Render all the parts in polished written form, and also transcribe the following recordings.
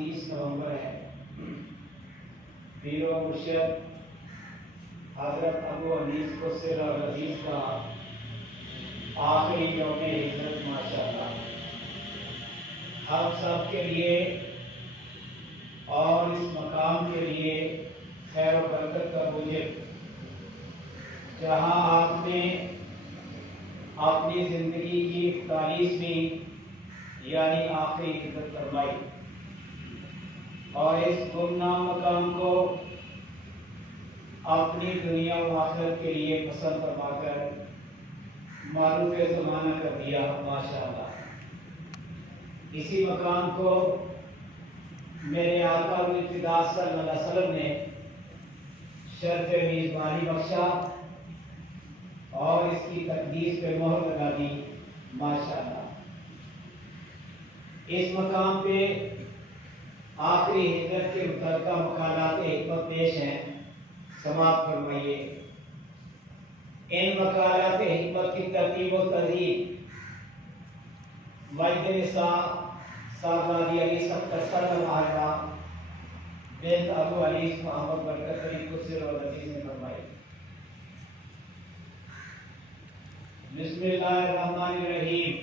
30 نومبر ہے۔ پیر و مرشد حضرت ابو انیس قصر العزیز کا آخری یوم ہجرت ماشاءاللہ ہم سب کے لیے اور اس مقام کے لیے خیر و برکت کا موجب، جہاں آپ نے اپنی زندگی کی 41ویں یعنی آخری ہجرت فرمائی اور اس گمنام مقام کو اپنی دنیا و آخرت کے لیے پسند فرما کر معروف زمانہ کر دیا ماشاءاللہ۔ اسی مقام کو میرے آقا الابتداء صلی اللہ علیہ وسلم نے شرف میزبانی بخشا اور اس کی تقدیس پہ مہر لگا دی ماشاءاللہ۔ اس مقام پہ آخری ہجرت کے متعلقہ مقالات حکمت پیش ہیں، سماعت فرمائیے۔ ان مقالات حکمت کی ترتیب و ترتیب مجد نساء صاحبزادی علی صلی اللہ بنت ابو علیس محمد برکت علی قصر العزیز نے فرمائی۔ بسم اللہ الرحمن الرحیم۔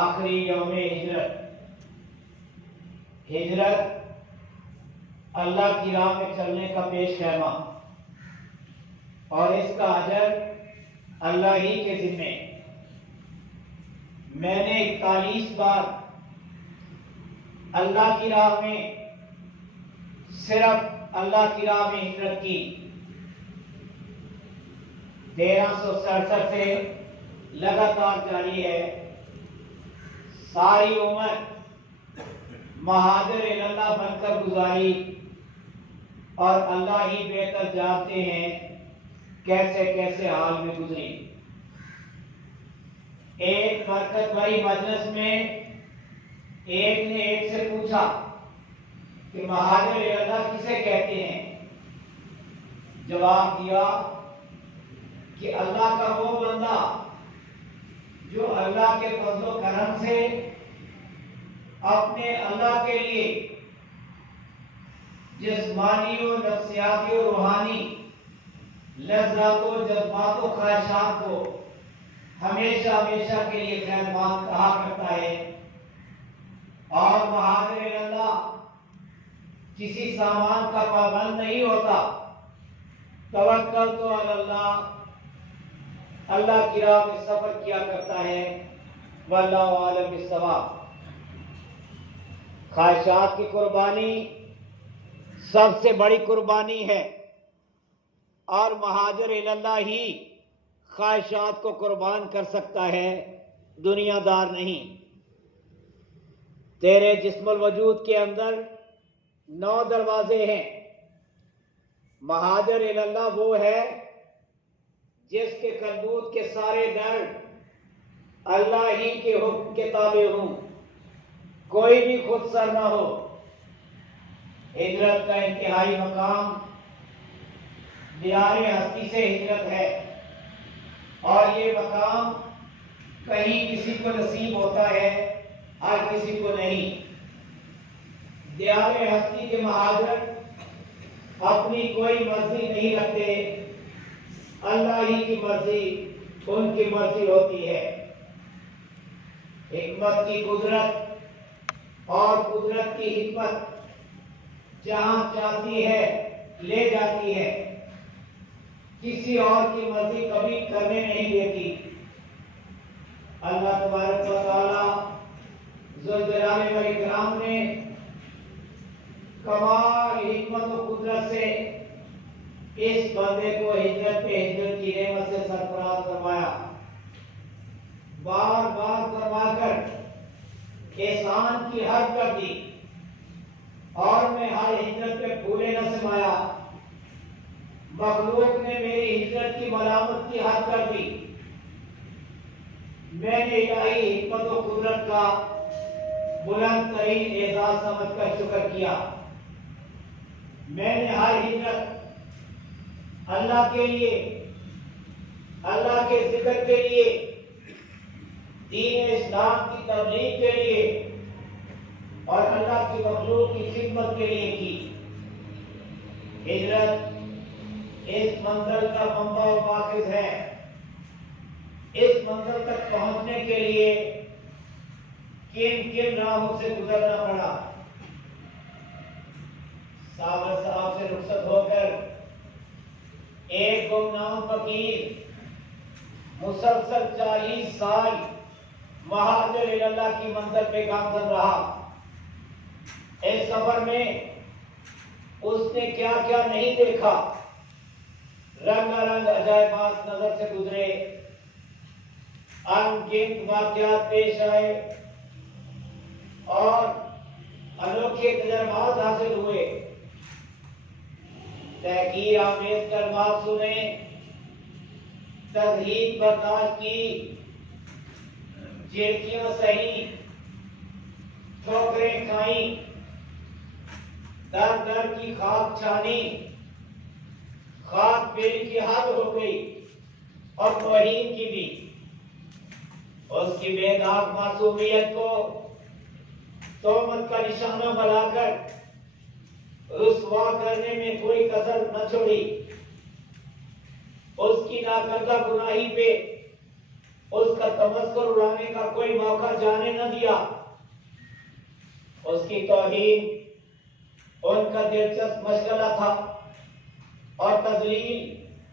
آخری یوم ہجرت۔ ہجرت اللہ کی راہ میں چلنے کا پیش خیمہ اور اس کا اجر اللہ ہی کے ذمے۔ میں نے 41 بار اللہ کی راہ میں صرف اللہ کی راہ میں ہجرت کی۔ 1367 سے لگاتار جاری ہے۔ ساری عمر مہاجر اللہ بن کر گزاری اور اللہ ہی بہتر جانتے ہیں کیسے کیسے حال میں گزری۔ ایک برکت بھری مجلس میں ایک نے ایک سے پوچھا کہ مہاجر اللہ کسے کہتے ہیں؟ جواب دیا کہ اللہ کا وہ بندہ جو اللہ کے فضل و کرم سے اپنے اللہ کے لیے جسمانی و نفسیاتی و روحانی لذات و جذبات و خواہشات کو ہمیشہ ہمیشہ کے لیے خیر مند کہا کرتا ہے، اور مہاجر اللہ کسی سامان کا پابند نہیں ہوتا۔ توکل تو اللہ، اللہ کی راہ میں سفر کیا کرتا ہے۔ واللہ عالم بالصواب۔ خواہشات کی قربانی سب سے بڑی قربانی ہے اور مہاجر اللہ ہی خواہشات کو قربان کر سکتا ہے، دنیا دار نہیں۔ تیرے جسم الوجود کے اندر 9 دروازے ہیں۔ مہاجر اللہ وہ ہے جس کے قلبوت کے سارے در اللہ ہی کے حکم کے تابع ہوں، کوئی بھی خود سر نہ ہو۔ ہجرت کا انتہائی مقام دیار ہستی سے ہجرت ہے، اور یہ مقام کہیں کسی کو نصیب ہوتا ہے اور کسی کو نہیں۔ دیار ہستی کے مہاجر اپنی کوئی مرضی نہیں رکھتے، اللہ ہی کی مرضی ان کی مرضی ہوتی ہے۔ حکمت کی قدرت اور قدرت کی حکمت جہاں چاہتی ہے لے جاتی ہے، کسی اور کی مرضی کبھی کرنے نہیں دیتی۔ اللہ تبارک و تعالی ذوالجلال والاکرام نے کمال حکمت و قدرت سے اس بندے کو ہجرت پہ ہجرت کی نعمت سے سرفراز فرمایا، بار بار فرما کر احسان کی حد کر دی، اور میں ہر ہجرت پہ پھولے نہ سمایا۔ مخلوق نے میری ہجرت کی ملامت کی حد کر دی، میں نے الہی حکمت و قدرت کا بلند ترین اعزاز سمجھ کر شکر کیا۔ میں نے ہر ہجرت اللہ کے لیے، اللہ کے ذکر کے لیے، دین اسلام کی تبلیغ کے لیے اور اللہ کی خدمت کے لیے کی. ہجرت اس منزل کا منبع و ماخذ ہے. اس منزل تک پہنچنے کے لیے کن کن راہوں سے گزرنا پڑا. صابر صاحب سے رخصت ہو کر ایک گمنام فقیر مسلسل 40 سال مہاجر اللہ کی منزل پہ گامزن رہا. اس سفر میں اس نے کیا کیا نہیں دیکھا. رنگ رنگ عجائبات نظر سے گزرے، ان گنت واقعات پیش آئے اور انوکھے تجربات حاصل ہوئے. تحقیر آمیز کلمات سنے، تذہیب برداشت کی، جیتیاں سہی، ٹھوکریں کھائیں، در در کی خاک چھانی، خاک پیری کی حد ہو گئی اور توہین کی بھی. اس کی بے داغ معصومیت کو تہمت کا نشانہ بنا کر رسوا کرنے میں کوئی کسر نہ چھوڑی. اس کی ناکردہ گناہی پہ اس کا تمسخر اڑانے کا کوئی موقع جانے نہ دیا. اس کی توہین ان کا دلچسپ مشغلہ تھا اور تذلیل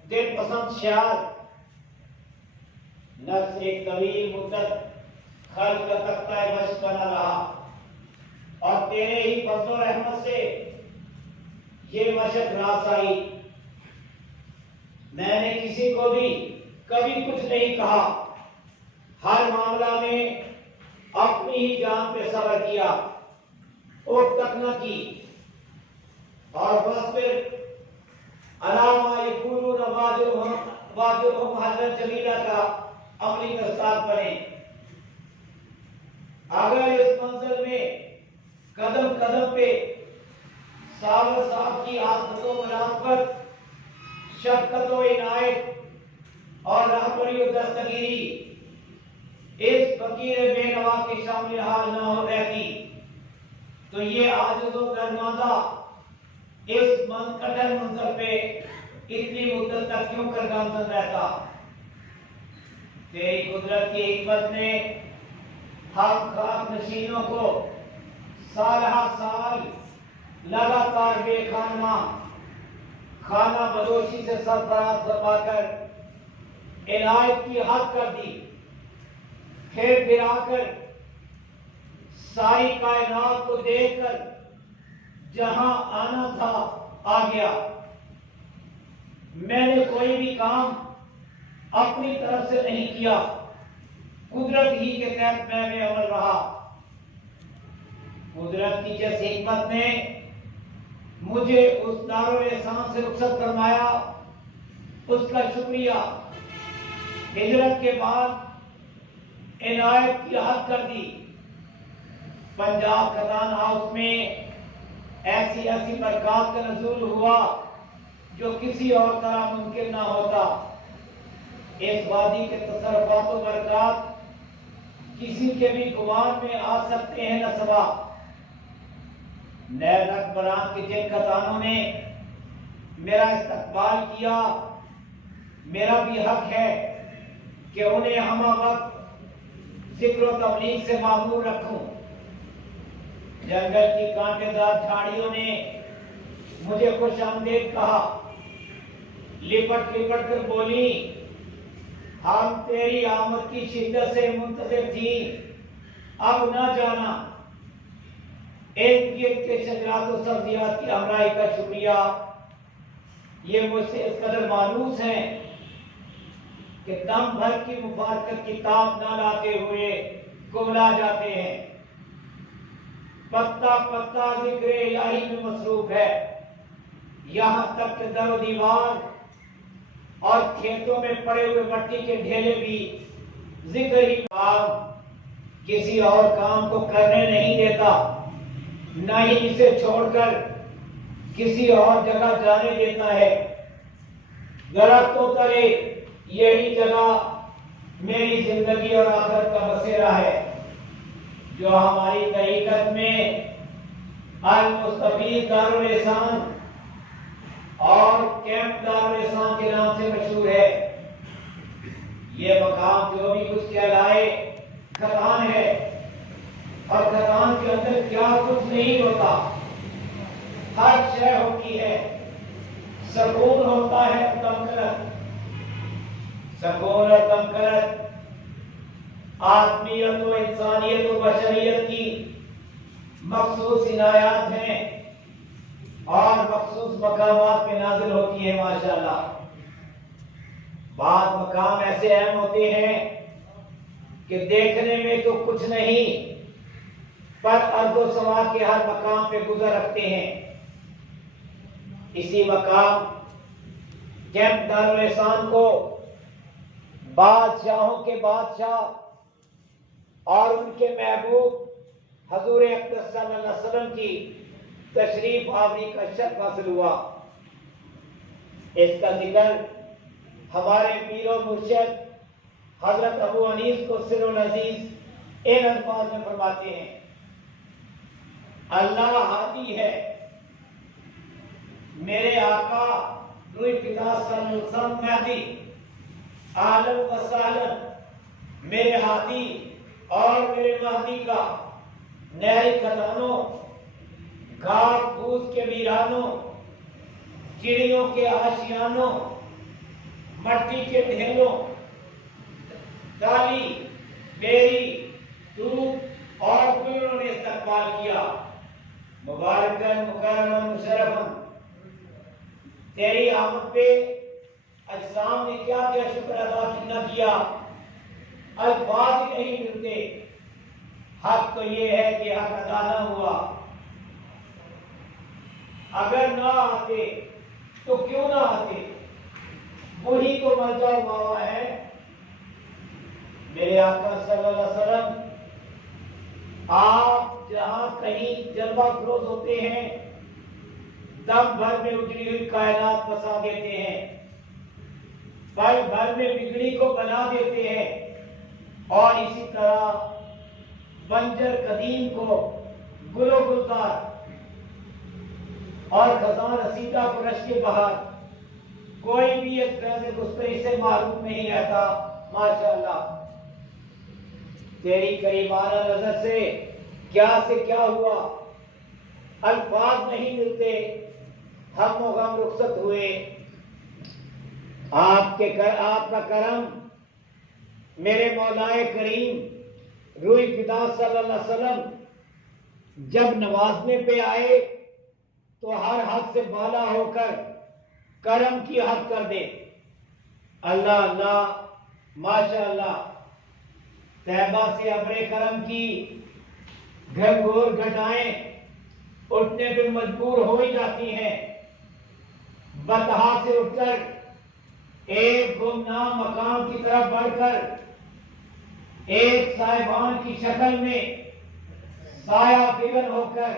دل پسند شعار. نفس ایک طویل مدت خلق کا تختہ مشق بنا رہا اور تیرے ہی فضل و رحمت سے یہ مشق راس آئی. میں نے کسی کو بھی کبھی کچھ نہیں کہا. ہر معاملہ میں اپنی ہی جان پہ صبر کیا، اوٹ تک نہ کی. اور بس پھر علامہ یقولون واجرہم حضرت جلیلہ کا عملی دستار بنے. اگر اس منزل میں قدم قدم پہ صابر صاحب کی عظمت و مراقبت، شفقت و عنایت اور رہبری و دستگیری اس فقیر بے نوا کے شامل حال نہ ہو رہتی تو یہ عاجز و درماندہ اس کٹر منظر پہ اتنی مدت تک کیوں کر گامزن رہتا. تیری قدرت کی حکمت نے ہم خاک نشینوں کو سال ہر سال لگاتار بے خانماں خانہ بدوشی سے سرفراز کروا کر عنایت کی حد کر دی. پھر گرا کر ساری کائنات کو دیکھ کر جہاں آنا تھا آ گیا. میں نے کوئی بھی کام اپنی طرف سے نہیں کیا، قدرت ہی کے تحت میں عمل رہا. قدرت کی جس حکمت نے مجھے اس دارالاحسان سے رخصت فرمایا اس کا شکریہ. ہجرت کے بعد عنایت کی حد کر دی. پنجاب خزان ہاؤس میں ایسی ایسی برکات کا نزول ہوا جو کسی اور طرح ممکن نہ ہوتا. اس وادی کے تصرفات و برکات کسی کے بھی گمان میں آ سکتے ہیں نہ سوا. نئے رکبران کے جن خزانوں نے میرا استقبال کیا، میرا بھی حق ہے کہ انہیں ہم وقت ذکر و تبلیغ سے معمور رکھوں. جنگل کی کانٹے دار جھاڑیوں نے مجھے خوش آمدید کہا، لپٹ لپٹ کر بولی ہم تیری آمد کی شدت سے منتظر تھی، اب نہ جانا. ارد گرد کے شجرات و سبزیات کی ہمراہی کا شکریہ. یہ مجھ سے اس قدر مانوس ہیں کہ دم بھر کی مبارکت کتاب نہ لاتے ہوئے کملا جاتے ہیں. پتا پتا ذکر الہی میں مصروف ہے، یہاں تک کہ در و دیوار اور کھیتوں میں پڑے ہوئے مٹی کے ڈھیلے بھی ذکر ہی کام کسی اور کام کو کرنے نہیں دیتا، نہ ہی اسے چھوڑ کر کسی اور جگہ جانے دیتا ہے. درختوں تلے یہی جگہ میری زندگی اور آخرت کا بسیرا ہے. جو ہماری طریقت میں المستفید دارُل احسان اور کیمپ دارُل احسان کے نام سے مشہور ہے۔ یہ مقام جو بھی کچھ کہلائے کھتان ہے، اور کھتان کے اندر کیا کچھ نہیں ہوتا، ہر شے ہوتی ہے، سکون ہوتا ہے، تمکرت، سکون اور تمکرت آدمیت و انسانیت و بشریت کی مخصوص عنایات ہیں اور مخصوص مقامات پہ نازل ہوتی ہے ماشاءاللہ۔ بعض مقام ایسے اہم ہوتے ہیں کہ دیکھنے میں تو کچھ نہیں، پر ارض و سما کے ہر مقام پہ گزر رکھتے ہیں۔ اسی مقام کیمپ دارُل احسان کو بادشاہوں کے بادشاہ اور ان کے محبوب حضور اقدس صلی اللہ علیہ وسلم کی تشریف آوری کا شرف حاصل ہوا۔ اس کا ذکر ہمارے پیر و مرشد حضرت ابو انیس کو سر العزیز ان الفاظ میں فرماتے ہیں: اللہ ہادی ہے، میرے آقا روح فدا صلی اللہ علیہ وسلم مہدی اہلاً و سہلاً، میرے ہادی اور میرے مہدی کا نہری کھدانوں، گھاس پھوس کے ویرانوں، چڑیوں کے آشیانوں، مٹی کے ڈھیلوں، ڈالی، بیری، دودھ اور گلوں نے استقبال کیا۔ مبارکاً مکرماً مشرفاً، تیری آمد پہ اجسام نے کیا کیا شکر ادا نہ کیا، الفاظ ہی نہیں ملتے۔ حق تو یہ ہے کہ حق ادا نہ ہوا، اگر نہ آتے تو کیوں نہ آتے، وہی تو مرجع و ماوا ہے۔ میرے آقا صلی اللہ علیہ وسلم آپ جہاں کہیں جلوہ فروز ہوتے ہیں، دم بھر میں اجڑی ہوئی کائنات بسا دیتے ہیں، پل بھر میں بگڑی کو بنا دیتے ہیں، اور اسی طرح بنجر قدیم کو گل و گلزار اور خزاں رسیدہ کو رشک بہار، کوئی بھی اس فیض گستری سے معروف نہیں رہتا ماشاءاللہ۔ تیری کریمانہ نظر سے کیا ہوا، الفاظ نہیں ملتے، ہم و غم رخصت ہوئے۔ آپ کا کرم میرے مولائے کریم روح فدا صلی اللہ علیہ وسلم جب نوازنے پہ آئے تو ہر حد سے بالا ہو کر کرم کی حد کر دے۔ اللہ اللہ، ماشاءاللہ، طیبہ سے ابر کرم کی گھنگور گھٹائیں اٹھنے پہ مجبور ہو ہی جاتی ہیں۔ بطحا سے اٹھ کر ایک گمنام مقام کی طرف بڑھ کر ایک صاحبان کی شکل میں سایہ فگن ہو کر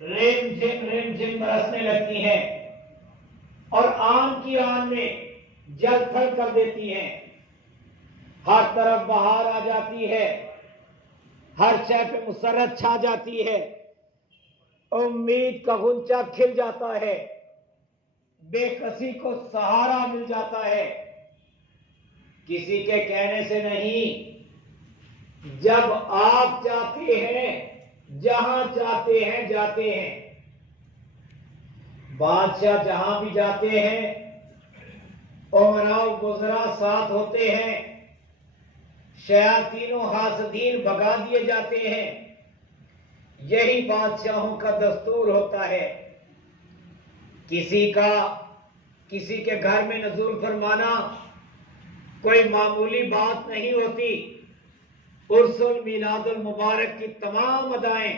ریم جھم برسنے لگتی ہیں، اور آن کی آن میں جل تھل کر دیتی ہیں۔ ہر طرف بہار آ جاتی ہے، ہر شے پہ مسرت چھا جاتی ہے، امید کا غنچہ کھل جاتا ہے، بے کسی کو سہارا مل جاتا ہے، کسی کے کہنے سے نہیں۔ جب آپ چاہتے ہیں، جہاں چاہتے ہیں جاتے ہیں، بادشاہ جہاں بھی جاتے ہیں، امراء و وزراء ساتھ ہوتے ہیں، شیاطین و حاسدین بھگا دیے جاتے ہیں۔ یہی بادشاہوں کا دستور ہوتا ہے۔ کسی کے گھر میں نزول فرمانا کوئی معمولی بات نہیں ہوتی۔ عرس المیلاد المبارک کی تمام ادائیں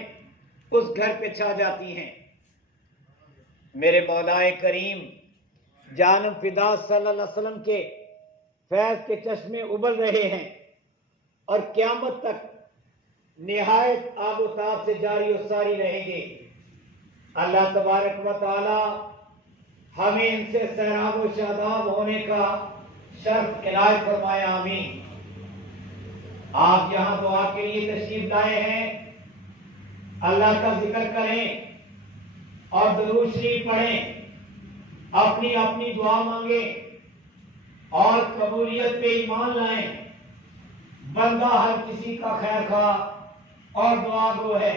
اس گھر پہ چھا جاتی ہیں۔ میرے مولائے کریم جانم فدا صلی اللہ علیہ وسلم کے فیض کے چشمے ابل رہے ہیں، اور قیامت تک نہایت آب و تاب سے جاری و ساری رہیں گے۔ اللہ تبارک و تعالی ہمیں ان سے سیراب و شاداب ہونے کا شرف عنایت فرمائے، آمین۔ آپ یہاں دعا کے لیے تشریف لائے ہیں، اللہ کا ذکر کریں اور درود شریف پڑھیں، اپنی اپنی دعا مانگیں اور قبولیت پہ ایمان لائیں۔ بندہ ہر کسی کا خیر خواہ اور دعا گو ہے،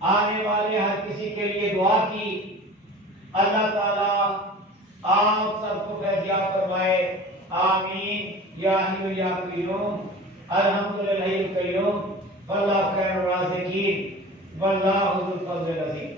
آنے والے ہر کسی کے لیے دعا کی۔ اللہ تعالیٰ آپ سب کو فیضیاب فرمائے، آمین یا حی یا قیوم، الحمدللہ القیوم، واللہ خیر الرازقین، واللہ ذو الفضل العظیم۔